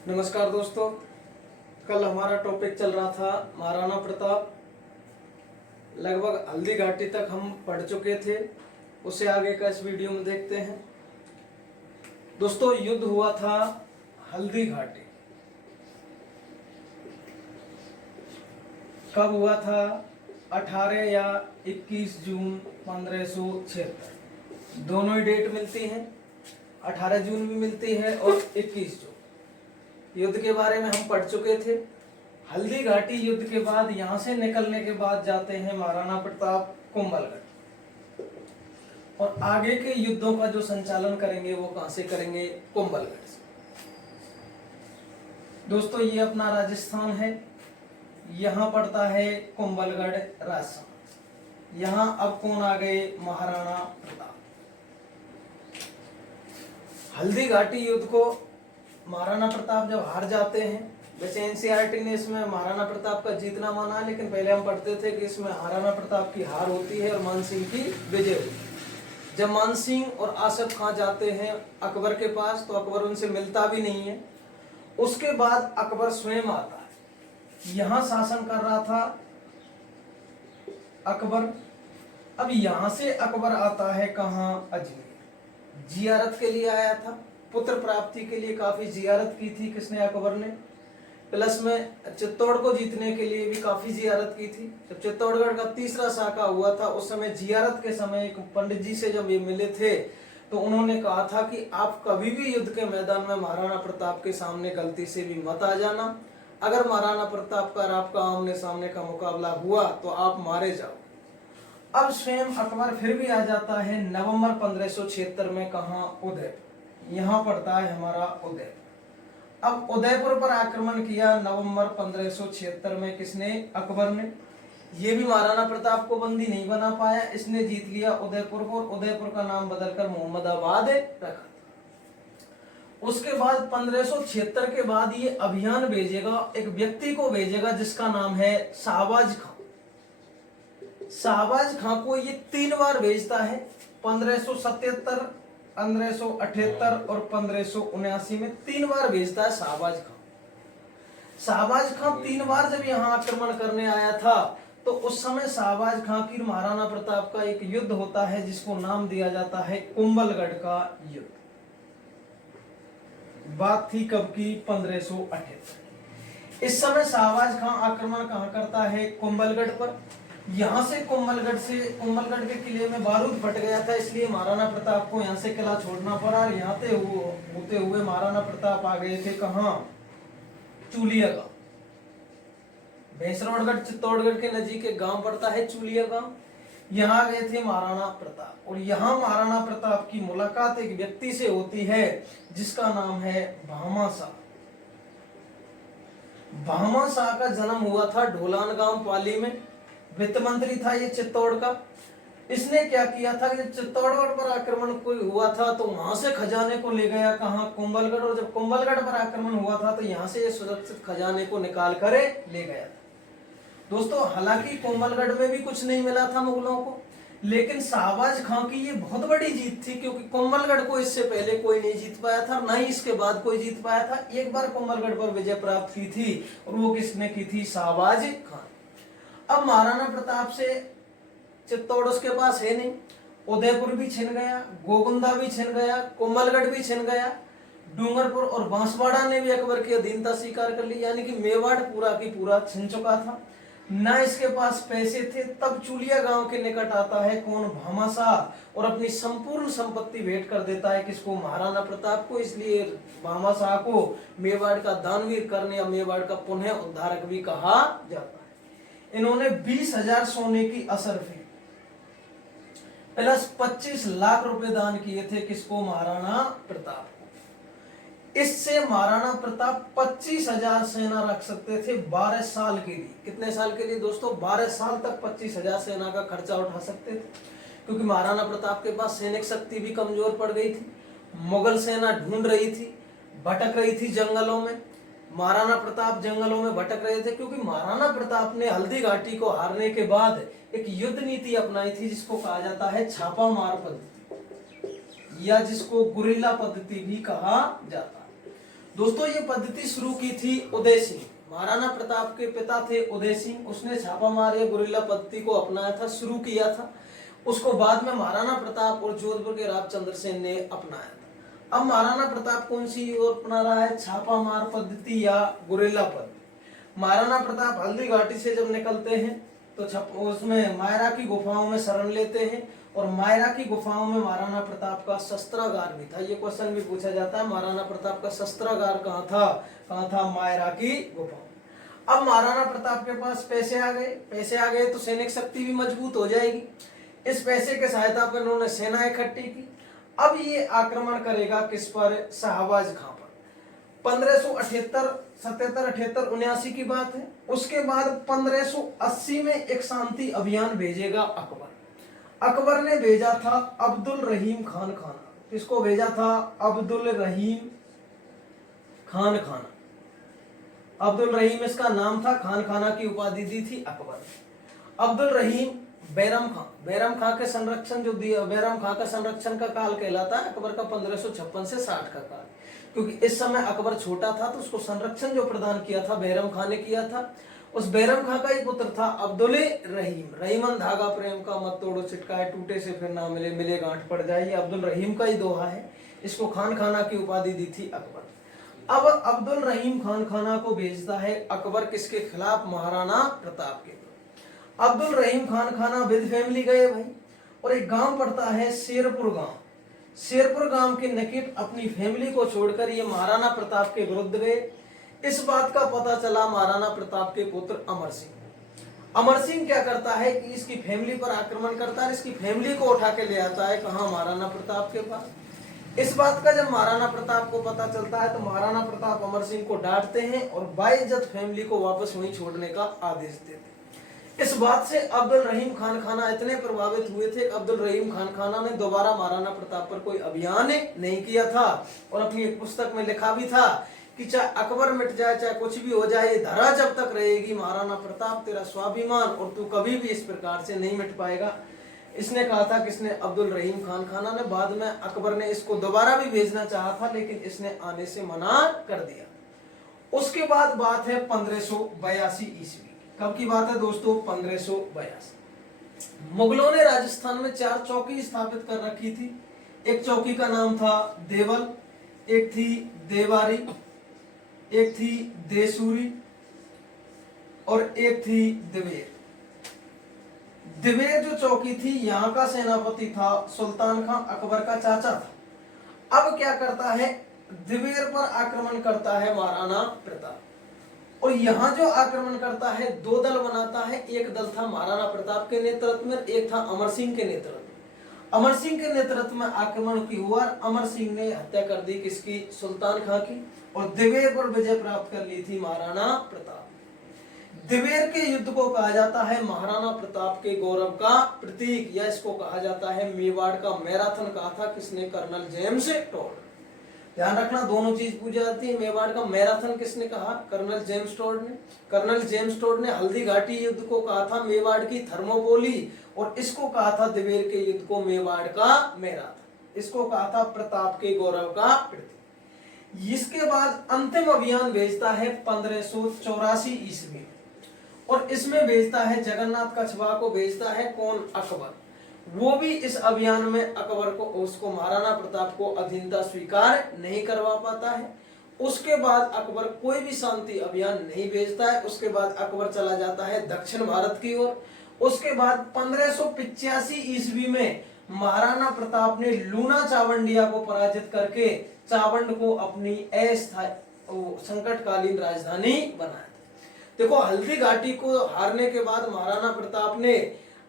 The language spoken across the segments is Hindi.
नमस्कार दोस्तों। कल हमारा टॉपिक चल रहा था महाराणा प्रताप। लगभग हल्दी घाटी तक हम पढ़ चुके थे, उससे आगे का इस वीडियो में देखते हैं। दोस्तों, युद्ध हुआ था हल्दी घाटी। कब हुआ था? 18 या 21 जून 1576। दोनों ही डेट मिलती हैं, 18 जून भी मिलती है और 21 जून। युद्ध के बारे में हम पढ़ चुके थे। हल्दी घाटी युद्ध के बाद यहां से निकलने के बाद जाते हैं महाराणा प्रताप कुंभलगढ़, और आगे के युद्धों का जो संचालन करेंगे वो कहां से करेंगे? कुंभलगढ़ से। दोस्तों, ये अपना राजस्थान है, यहाँ पड़ता है कुंभलगढ़ राजस्थान। यहाँ अब कौन आ गए? महाराणा प्रताप। हल्दी घाटी युद्ध को महाराणा प्रताप जब हार जाते हैं, वैसे एनसीईआरटी ने इसमें महाराणा प्रताप का जीतना माना है, लेकिन पहले हम पढ़ते थे कि इसमें महाराणा प्रताप की हार होती है और मानसिंह की विजय होती है। जब मानसिंह और आसफ खां जाते हैं अकबर के पास, तो अकबर उनसे मिलता भी नहीं है। उसके बाद अकबर स्वयं आता है। यहाँ शासन कर रहा था अकबर। अब यहां से अकबर आता है कहाँ? अजमेर। जियारत के लिए आया था, पुत्र प्राप्ति के लिए काफी जियारत की थी किसने? अकबर ने। प्लस में चित्तौड़ को जीतने के लिए भी काफी जियारत की थी। जब चित्तौड़गढ़ का तीसरा साका हुआ था, उस समय जियारत के समय एक पंडित जी से जब ये मिले थे, तो उन्होंने कहा था कि आप कभी भी युद्ध के मैदान में महाराणा प्रताप के सामने गलती से भी मत आ जाना। अगर महाराणा प्रताप का आपका आमने सामने का मुकाबला हुआ तो आप मारे जाओ। अब स्वयं अकबर फिर भी आ जाता है नवंबर 1576 में। कहा? उदयपुर। यहाँ पड़ता है हमारा उदयपुर। अब उदयपुर पर आक्रमण किया नवंबर 1576 में। किसने? अकबर ने। ये भी महाराणा प्रताप को बंदी नहीं बना पाया, इसने जीत लिया उदयपुर को, और उदयपुर का नाम बदलकर मोहम्मदाबाद रखा। उसके बाद 1576 के बाद ये अभियान भेजेगा, एक व्यक्ति को भेजेगा जिसका नाम है शाहबाज खां। शाहबाज खां को ये 3 बार भेजता है, 1577, 1578 और 1579 में 3 बार भेजता है शाहबाज खां। शाहबाज खां 3 बार जब यहाँ आक्रमण करने आया था, तो उस समय शाहबाज खां की महाराणा प्रताप का एक युद्ध होता है जिसको नाम दिया जाता है कुंभलगढ़ का युद्ध। बात थी कब की? 1578। इस समय शाहबाज खां आक्रमण कहाँ करता है? कुंभलगढ़ पर। यहाँ से कुंभलगढ़ के किले में बारूद फट गया था, इसलिए महाराणा प्रताप को यहाँ से किला छोड़ना पड़ा। और यहाँ होते हुए महाराणा प्रताप आ गए थे कहाँ? चूलिया गांव। भैंसरोडगढ़ चित्तौड़गढ़ के नजीक एक गांव पड़ता है चूलिया गांव। यहाँ गए थे महाराणा प्रताप, और यहाँ महाराणा प्रताप की मुलाकात एक व्यक्ति से होती है जिसका नाम है भामा शाह। भामा शाह का जन्म हुआ था ढोलान गांव पाली में। वित्त मंत्री था ये चित्तौड़ का। इसने क्या किया था कि चित्तौड़गढ़ पर आक्रमण कोई हुआ था तो वहां से खजाने को ले गया कहाँ? कुंभलगढ़। और जब कुंभलगढ़ पर आक्रमण हुआ था तो यहाँ से ये सुरक्षित खजाने को निकाल कर ले गया था। दोस्तों, हालांकि कुंभलगढ़ में भी कुछ नहीं मिला था मुगलों को, लेकिन शाहबाज खां की ये बहुत बड़ी जीत थी, क्योंकि कुंभलगढ़ को इससे पहले कोई नहीं जीत पाया था, ना ही इसके बाद कोई जीत पाया था। एक बार कुंभलगढ़ पर विजय प्राप्त की थी, और वो किसने की थी? शाहबाज खां। अब महाराणा प्रताप से चित्तौड़ उसके पास है नहीं, उदयपुर भी छिन गया, गोगुंदा भी छिन गया, कुंभलगढ़ भी छिन गया, डूंगरपुर और बांसवाड़ा ने भी अकबर की अधीनता स्वीकार कर ली, यानी कि मेवाड़ पूरा की पूरा छिन चुका था। ना इसके पास पैसे थे। तब चूलिया गांव के निकट आता है कौन? भामा शाह, और अपनी संपूर्ण संपत्ति भेंट कर देता है किसको? महाराणा प्रताप को। इसलिए भामा शाह को मेवाड़ का दानवीर कर्ण या मेवाड़ का पुनः उद्धारक भी कहा जाता है। इन्होंने 20,000 सोने की असरफी प्लस 25 लाख रुपए दान किए थे किसको? महाराणा प्रताप को। इससे महाराणा प्रताप 25,000 सेना रख सकते थे 12 साल के लिए। कितने साल के लिए दोस्तों? 12 साल तक 25,000 सेना का खर्चा उठा सकते थे, क्योंकि महाराणा प्रताप के पास सैनिक शक्ति भी कमजोर पड़ गई थी। मुगल सेना ढूंढ रही थी, भटक रही थी जंगलों में। महाराणा प्रताप जंगलों में भटक रहे थे, क्योंकि महाराणा प्रताप ने हल्दी घाटी को हारने के बाद एक युद्ध नीति अपनाई थी जिसको कहा जाता है छापामार पद्धति, या जिसको गुरिल्ला पद्धति भी कहा जाता है। दोस्तों ये पद्धति शुरू की थी उदय सिंह, महाराणा प्रताप के पिता थे उदय सिंह, उसने छापा मार गुरिल्ला पद्धति को अपनाया था, शुरू किया था। उसको बाद में महाराणा प्रताप और जोधपुर के राजचंद्र सेन ने अपनाया था। अब महाराणा प्रताप कौन सी ओर अपना रहा है, छापा मार पद्धति या गुरिल्ला पद्धति। महाराणा प्रताप हल्दी घाटी से जब निकलते हैं तो उसमें मायरा की गुफाओं में शरण लेते हैं, और मायरा की गुफाओं में महाराणा प्रताप का शस्त्रागार भी था। ये क्वेश्चन भी पूछा जाता है, महाराणा प्रताप का शस्त्रागार कहाँ था, कहाँ था, मायरा की गुफाओं। अब महाराणा प्रताप के पास पैसे आ गए तो सैनिक शक्ति भी मजबूत हो जाएगी। इस पैसे के सहायता पर उन्होंने सेना इकट्ठी की। अब ये आक्रमण करेगा किस पर, शाहबाज खां पर। 1578, 77, 78, 79 की बात है। उसके बाद 1580 में एक शांति अभियान भेजेगा अकबर। अकबर ने भेजा था अब्दुल रहीम खान खाना। किसको भेजा था, अब्दुल रहीम खान खाना। अब्दुल रहीम इसका नाम था, खान खाना की उपाधि दी थी अकबर ने। अब्दुल रहीम बैरम खां के संरक्षण जो दिया, बैरम खां का संरक्षण का काल कहलाता है अकबर का 1556 से 60 का काल, क्योंकि इस समय अकबर छोटा था तो उसको संरक्षण जो प्रदान किया था बैरम खां ने किया था। उस बैरम खां का ही पुत्र था अब्दुल रहीम। रहीमन धागा प्रेम का मत तोड़ो चिटकाए, टूटे से फिर ना मिले, मिले गांठ पड़ जाए। ये अब्दुल रहीम का ही दोहा है। इसको खान खाना की उपाधि दी थी अकबर। अब अब्दुल रहीम खान खाना को भेजता है अकबर किसके खिलाफ, महाराणा प्रताप के। अब्दुल रहीम खान खाना विद फैमिली गए भाई, और एक गांव पड़ता है शेरपुर गांव। शेरपुर गांव के निकट अपनी फैमिली को छोड़कर ये महाराणा प्रताप के विरुद्ध गए। इस बात का पता चला महाराणा प्रताप के पुत्र अमर सिंह। अमर सिंह क्या करता है कि इसकी फैमिली पर आक्रमण करता है, इसकी फैमिली को उठा के ले आता है कहां, महाराणा प्रताप के पास। इस बात का जब महाराणा प्रताप को पता चलता है तो महाराणा प्रताप अमर सिंह को डांटते हैं और बाइज्जत फैमिली को वापस वहीं छोड़ने का आदेश देते हैं। इस बात से अब्दुल रहीम खान खाना इतने प्रभावित हुए थे कि अब्दुल रहीम खान खाना ने दोबारा महाराणा प्रताप पर कोई अभियान नहीं किया था, और अपनी एक पुस्तक में लिखा भी था कि चाहे अकबर मिट जाए, चाहे कुछ भी हो जाए, धरा जब तक रहेगी महाराणा प्रताप तेरा स्वाभिमान, और तू कभी भी इस प्रकार से नहीं मिट पाएगा। इसने कहा था किसने, अब्दुल रहीम खान खाना ने। बाद में अकबर ने इसको दोबारा भी भेजना चाहा था लेकिन इसने आने से मना कर दिया। उसके बाद बात है 1582 ईस्वी। कब की बात है दोस्तों, 1582। मुगलों ने राजस्थान में 4 चौकी स्थापित कर रखी थी। एक चौकी का नाम था देवल, एक थी देवारी, एक थी देसूरी, और एक थी दिवेर। दिवेर जो चौकी थी, यहाँ का सेनापति था सुल्तान खां, अकबर का चाचा था। अब क्या करता है, दिवेर पर आक्रमण करता है महाराणा प्रताप, और यहाँ जो आक्रमण करता है 2 दल बनाता है। एक दल था महाराणा प्रताप के नेतृत्व में, एक था अमर सिंह के नेतृत्व में। अमर सिंह के नेतृत्व में आक्रमण की हुआ, अमर सिंह ने हत्या कर दी किसकी, सुल्तान खां की, और दिवेर पर विजय प्राप्त कर ली थी महाराणा प्रताप। दिवेर के युद्ध को कहा जाता है महाराणा प्रताप के गौरव का प्रतीक, या इसको कहा जाता है मेवाड़ का मैराथन। कहा था किसने, कर्नल जेम्स टॉड। ध्यान रखना, दोनों चीज पूछी जाती है। मेवाड़ का मैराथन किसने कहा, कर्नल जेम्स टॉड ने। कर्नल जेम्स टॉड ने हल्दी घाटी युद्ध को कहा था मेवाड़ की थर्मोपोली, और इसको कहा था दिवेर के युद्ध को मेवाड़ का मैराथन। इसको कहा था प्रताप के गौरव का प्रतीक। इसके बाद अंतिम अभियान भेजता है 1584 ईस्वी, और इसमें भेजता है जगन्नाथ कछवा को भेजता है कौन, अकबर। वो भी इस अभियान में अकबर को, उसको महाराणा प्रताप को अधीनता स्वीकार नहीं करवा पाता है। उसके बाद अकबर कोई भी शांति अभियान नहीं भेजता है। उसके बाद अकबर चला जाता है दक्षिण भारत की ओर। उसके बाद 1585 ईस्वी में महाराणा प्रताप ने लूना चावंडिया को पराजित करके चावंड को अपनी अस्थायी संकटकालीन राजधानी बनाया। देखो, हल्दी घाटी को हारने के बाद महाराणा प्रताप ने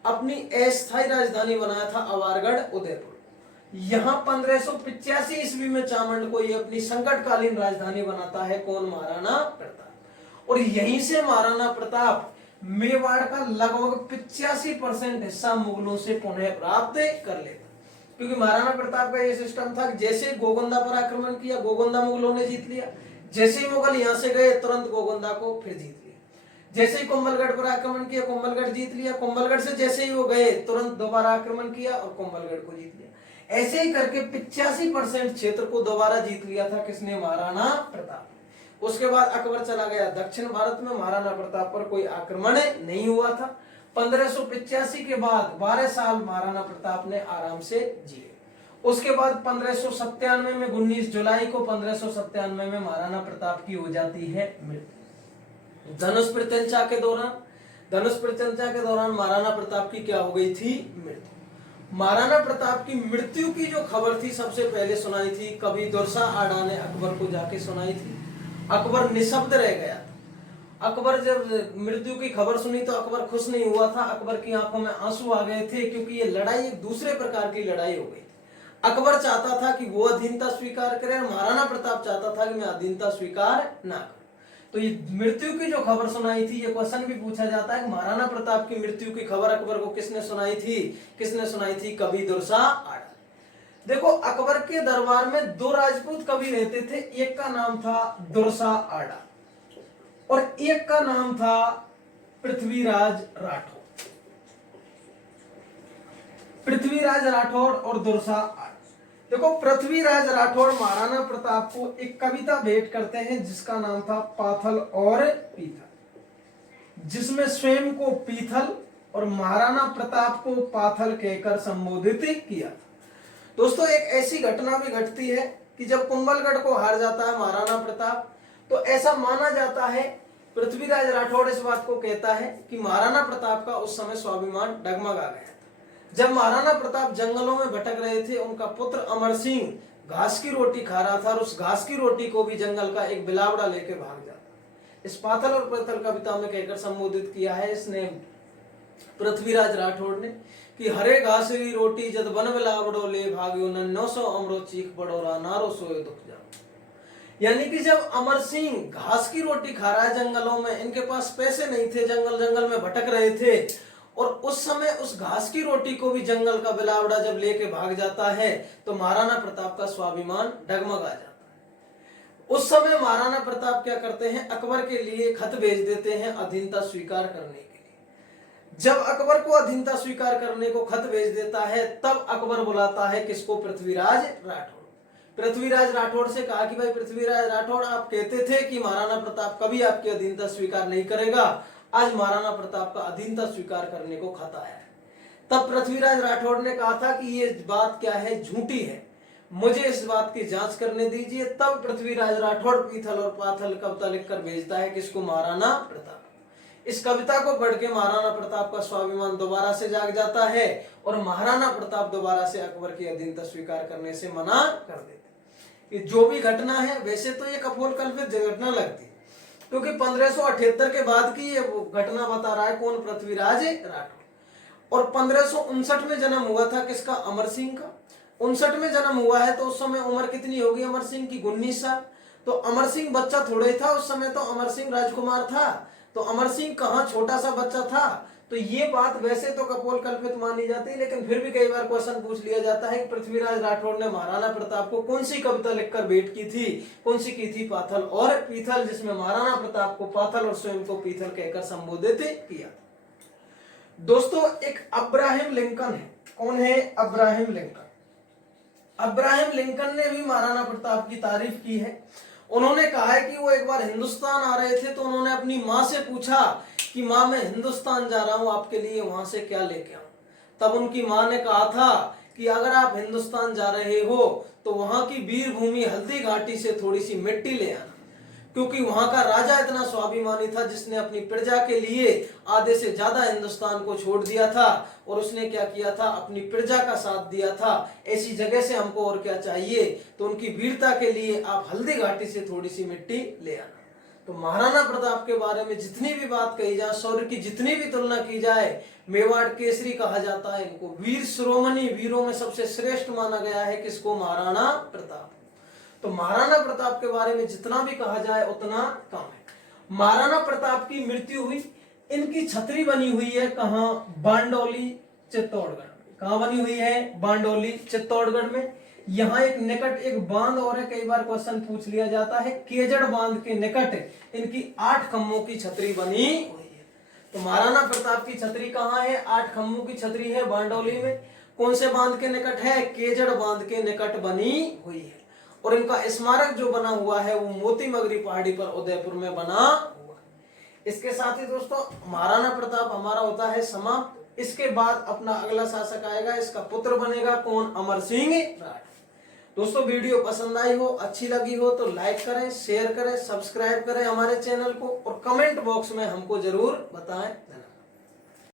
अपनी अस्थायी राजधानी बनाया था अवारगढ़ उदयपुर। यहाँ 1585 ईस्वी में चावंड को ये अपनी संकटकालीन राजधानी बनाता है कौन, महाराणा प्रताप। और यहीं से महाराणा प्रताप मेवाड़ का लगभग 85% हिस्सा मुगलों से पुनः प्राप्त कर लेता, क्योंकि महाराणा प्रताप का ये सिस्टम था कि जैसे गोगंदा पर आक्रमण किया, गोगंदा मुगलों ने जीत लिया। जैसे ही मुगल यहाँ से गए तुरंत गोगंदा को फिर जीत लिया। जैसे ही कुंभलगढ़ पर आक्रमण किया, कुंभलगढ़ जीत लिया। कुंभलगढ़ से जैसे ही वो गए तुरंत दोबारा आक्रमण किया और कुंभलगढ़ को जीत लिया। ऐसे ही करके 85% क्षेत्र को दोबारा जीत लिया था किसने, महाराणा प्रताप। उसके बाद अकबर चला गया दक्षिण भारत में, महाराणा प्रताप पर कोई आक्रमण नहीं हुआ था। 1585 के बाद 12 साल महाराणा प्रताप ने आराम से जिए। उसके बाद 1597 में 19 जुलाई को 1597 में महाराणा प्रताप की हो जाती है मृत्यु। धनुष प्रत्यंचा के दौरान महाराणा प्रताप की क्या हो गई थी, मृत्यु। महाराणा प्रताप की मृत्यु की जो खबर थी सबसे पहले सुनाई थी कवि दुर्सा आडा ने अकबर को जाके सुनाई थी। अकबर निशब्द रह गया था। अकबर जब मृत्यु की खबर सुनी तो अकबर खुश नहीं हुआ था। अकबर की आंखों में आंसू आ गए थे, क्योंकि ये लड़ाई एक दूसरे प्रकार की लड़ाई हो गई। अकबर चाहता था कि वो अधीनता स्वीकार करे और महाराणा प्रताप चाहता था कि मैं अधीनता स्वीकार ना करूं। तो ये मृत्यु की जो खबर सुनाई थी, ये क्वेश्चन भी पूछा जाता है, महाराणा प्रताप की मृत्यु की खबर अकबर को किसने सुनाई थी, कवि दुर्सा आडा। देखो, अकबर के दरबार में 2 राजपूत कवि रहते थे, एक का नाम था दुर्सा आडा और एक का नाम था पृथ्वीराज राठौर। पृथ्वीराज राठौर और दुर्सा आडा। देखो, पृथ्वीराज राठौर महाराणा प्रताप को एक कविता भेंट करते हैं जिसका नाम था पाथल और पीथल, जिसमें स्वयं को पीथल और महाराणा प्रताप को पाथल कहकर संबोधित किया था। दोस्तों, एक ऐसी घटना भी घटती है कि जब कुंभलगढ़ को हार जाता है महाराणा प्रताप, तो ऐसा माना जाता है, पृथ्वीराज राठौर इस बात को कहता है कि महाराणा प्रताप का उस समय स्वाभिमान डगमगा गया। जब महाराणा प्रताप जंगलों में भटक रहे थे, उनका पुत्र अमर सिंह घास की रोटी खा रहा था और उस घास की रोटी को भी जंगल का एक बिलावड़ा लेके भाग जाता। इस पाथल और पीथल कविता में कहकर संबोधित किया है इसने, पृथ्वीराज राठौर ने, कि हरे घास की रोटी जद बन बिलावड़ो ले भाग्यो न 900 अमरो चीख बड़ोरा नारो सोए दुख जाओ। यानी कि जब अमर सिंह घास की रोटी खा रहा है जंगलों में, इनके पास पैसे नहीं थे, जंगल में भटक रहे थे, और उस समय उस घास की रोटी को भी जंगल का बिलावड़ा जब लेके भाग जाता है तो महाराणा प्रताप का स्वाभिमान डगमगा जाता है। उस समय महाराणा प्रताप क्या करते हैं, अकबर के लिए खत भेज देते हैं अधीनता स्वीकार करने के लिए। जब अकबर को अधीनता स्वीकार करने को खत भेज देता है, तब अकबर बुलाता है किसको, पृथ्वीराज राठौर। पृथ्वीराज राठौर से कहा कि भाई पृथ्वीराज राठौर, आप कहते थे कि महाराणा प्रताप कभी आपकी अधीनता स्वीकार नहीं करेगा, आज महाराणा प्रताप का अधीनता स्वीकार करने को खत आया है। तब पृथ्वीराज राठौर ने कहा था कि ये बात क्या है, झूठी है, मुझे इस बात की जांच करने दीजिए। तब पृथ्वीराज राठौर पीथल और पाथल कविता लिखकर भेजता है किसको, महाराणा प्रताप। इस कविता को पढ़ के महाराणा प्रताप का स्वाभिमान दोबारा से जाग जाता है और महाराणा प्रताप दोबारा से अकबर की अधीनता स्वीकार करने से मना कर देते। ये जो भी घटना है, वैसे तो ये कपोलकल्पित घटना लगती है, क्योंकि 1578 के बाद की ये घटना बता रहा है कौन, पृथ्वीराज राठौर। और 1559 में जन्म हुआ था किसका, अमर सिंह का। 59 में जन्म हुआ है तो उस समय उम्र कितनी होगी अमर सिंह की, 19 साल। तो अमर सिंह बच्चा थोड़ा ही था उस समय, तो अमर सिंह राजकुमार था, तो अमर सिंह कहाँ छोटा सा बच्चा था। तो ये बात वैसे तो कपोल कल्पित मानी जाती है, लेकिन फिर भी कई बार क्वेश्चन पूछ लिया जाता है कि पृथ्वीराज राठौर ने महाराणा प्रताप को कौन सी कविता लिखकर भेंट की थी, कौन सी की थी, पाथल और पीथल, जिसमें महाराणा प्रताप को पाथल और स्वयं को पीथल कहकर संबोधित किया। दोस्तों, एक अब्राहम लिंकन है। कौन है, अब्राहम लिंकन। अब्राहम लिंकन ने भी महाराणा प्रताप की तारीफ की है। उन्होंने कहा है कि वो एक बार हिंदुस्तान आ रहे थे तो उन्होंने अपनी माँ से पूछा कि माँ, मैं हिंदुस्तान जा रहा हूं, आपके लिए वहां से क्या लेके आऊं। तब उनकी माँ ने कहा था कि अगर आप हिंदुस्तान जा रहे हो तो वहां की वीर भूमि हल्दी घाटी से थोड़ी सी मिट्टी ले आना, क्योंकि वहां का राजा इतना स्वाभिमानी था जिसने अपनी प्रजा के लिए आधे से ज्यादा हिंदुस्तान को छोड़ दिया था, और उसने क्या किया था, अपनी प्रजा का साथ दिया था। ऐसी जगह से हमको और क्या चाहिए, तो उनकी वीरता के लिए आप हल्दी घाटी से थोड़ी सी मिट्टी ले आना। तो महाराणा प्रताप के बारे में जितनी भी बात कही जाए, शौर्य की जितनी भी तुलना की जाए, मेवाड़ केसरी कहा जाता है इनको, वीर शिरोमणि, वीरों में सबसे श्रेष्ठ माना गया है किसको, महाराणा प्रताप। तो महाराणा प्रताप के बारे में जितना भी कहा जाए उतना कम है। महाराणा प्रताप की मृत्यु हुई, इनकी छतरी बनी हुई है कहाँ, बांडोली चित्तौड़गढ़ में। कहाँ बनी हुई है, बांडोली चित्तौड़गढ़ में। यहाँ एक निकट एक बांध और है, कई बार क्वेश्चन पूछ लिया जाता है, केजड़ बांध के निकट इनकी 8 खम्भों की छतरी बनी हुई है। तो महाराणा प्रताप की छतरी कहाँ है, 8 खम्भों की छतरी है बांडोली में। कौन से बांध के निकट है? केजड़ बांध के निकट बनी हुई है। और इनका स्मारक जो बना हुआ है वो मोती मगरी पहाड़ी पर उदयपुर में बना हुआ। इसके साथ ही दोस्तों महाराणा प्रताप हमारा होता है समाप्त। इसके बाद अपना अगला शासक आएगा, इसका पुत्र बनेगा कौन? अमर सिंह राणा। दोस्तों वीडियो पसंद आई हो, अच्छी लगी हो तो लाइक करें, शेयर करें, सब्सक्राइब करें हमारे चैनल को और कमेंट बॉक्स में हमको जरूर बताएं।